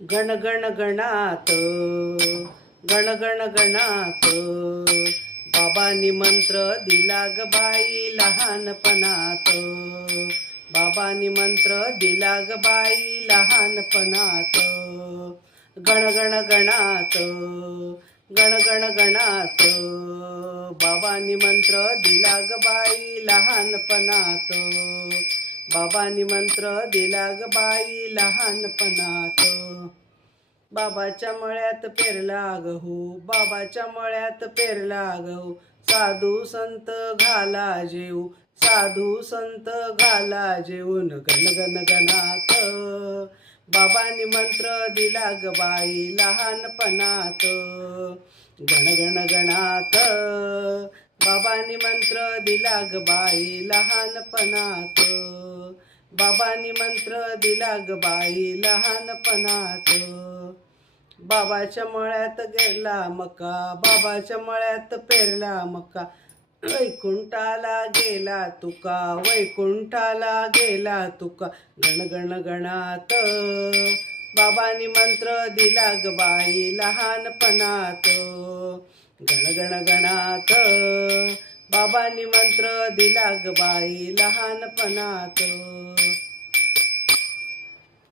गण गण गणात गण गण गणात बाबांनी मंत्र दिला ग बाई लहानपणात. बाबांनी मंत्र दिला ग बाई लहानपणात. गण गण गणात गण गण गणात बाबांनी मंत्र दिला ग बाई लहानपणात. बाबांनी मंत्र दिला ग बाई लहानपणात. बाबाच्या मळ्यात पेरला गहू, बाबाच्या मळ्यात पेरला गहू, साधू संत घाला जेऊ, साधू संत घाला जेवून. गण गण गणात बाबांनी मंत्र दिला ग बाई लहानपणात. गण गण गणात बाबांनी मंत्र दिला ग बाई लहानपणात. बाबांनी मंत्र दिला ग बाई लहानपणात. बाबाच्या मळ्यात गेला मका, बाबाच्या मळ्यात पेरला मका, वैकुंठाला गेला तुका, वैकुंठाला गेला तुका. गण गण गणात बाबांनी मंत्र दिला ग बाई लहानपणात. गण गण गणात बाबांनी मंत्र दिला ग बाई लहानपणात.